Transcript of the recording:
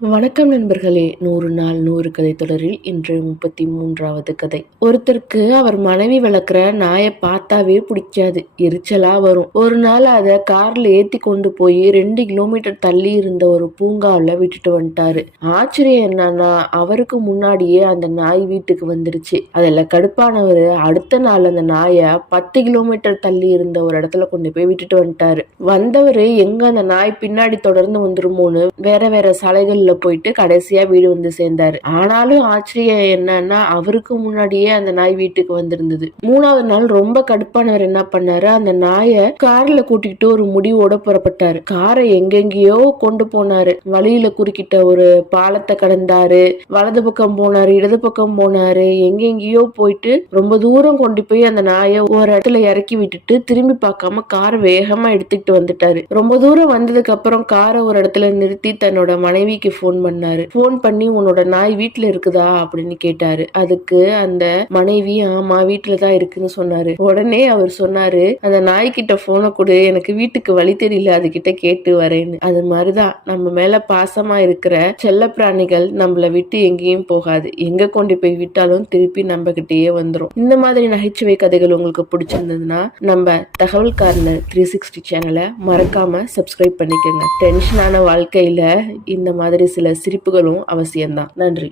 வணக்கம் நண்பர்களே. 100 நாள் 100 கதை தொடரில் இன்று 33வது கதை. ஒருத்தருக்கு அவர் மனைவி வளர்க்குற நாயை பார்த்தாவே பிடிக்காது, எரிச்சலா வரும். ஒரு நாள் அதை கார்ல ஏத்தி கொண்டு போய் 2 கிலோமீட்டர் தள்ளி இருந்த ஒரு பூங்காவில் விட்டுட்டு வந்துட்டாரு. ஆச்சரியம் என்னன்னா, அவருக்கு முன்னாடியே அந்த நாய் வீட்டுக்கு வந்துருச்சு. அதில் கடுப்பானவர் அடுத்த நாள் அந்த நாயை 10 கிலோமீட்டர் தள்ளி இருந்த ஒரு இடத்துல கொண்டு போய் விட்டுட்டு வந்துட்டாரு. வந்தவர் எங்க அந்த நாய் பின்னாடி தொடர்ந்து வந்துருமோன்னு வேற வேற சாலைகள்ல போயிட்டு கடைசியா வீடு வந்து சேர்ந்தாரு. ஆனாலும் ஆச்சரியம் என்னன்னா, அவருக்கு முன்னாடியே அந்த நாய் வீட்டுக்கு வந்திருந்தது. 3வது நாள் ரொம்ப கடுப்பானவர் என்ன பண்ணாரு, அந்த நாயை கார்ல கூட்டிக்கிட்டு ஒரு முடிவோட புறப்பட்டாரு. காரை எங்கெங்கயோ கொண்டு போனாரு. வழியில குறுக்கிட்ட ஒரு பாலத்தை கடந்தாரு, வலது பக்கம் போனாரு, இடது பக்கம் போனாரு, எங்கெங்கயோ போயிட்டு ரொம்ப தூரம் கொண்டு போய் அந்த நாயை ஒரு இடத்துல இறக்கி விட்டுட்டு திரும்பி பார்க்காம காரை வேகமா எடுத்துக்கிட்டு வந்துட்டாரு. ரொம்ப தூரம் வந்ததுக்கு அப்புறம் காரை ஒரு இடத்துல நிறுத்தி தன்னோட மனைவிக்கு போன் பண்ணாரு. போன் பண்ணி உன்னோட நாய் வீட்டுல இருக்குதா அப்படின்னு கேட்டாரு. அதுக்கு அந்த மனைவி ஆமா வீட்டுல தான் இருக்குன்னு சொன்னாரு. உடனே அவர் சொன்னாரு, அந்த நாய்கிட்ட போனை கொடு, எனக்கு வீட்டுக்கு வழி தெரியல, அது கிட்ட கேட்டு வரேன்னு. அது மாதிரிதான் நம்ம மேல பாசமா இருக்கிற செல்ல பிராணிகள் நம்மள விட்டு எங்கேயும் போகாது. எங்க கொண்டு போய் விட்டாலும் திருப்பி நம்ம கிட்டேயே வந்துரும். இந்த மாதிரி நகைச்சுவை கதைகள் உங்களுக்கு பிடிச்சிருந்ததுன்னா நம்ம தகவல் கார்னர் 360 சேனலை மறக்காம சப்ஸ்கிரைப் பண்ணிக்கோங்க. டென்ஷனான வாழ்க்கையில இந்த மாதிரி சில சிரிப்புகளும் அவசியம்தான். நன்றி.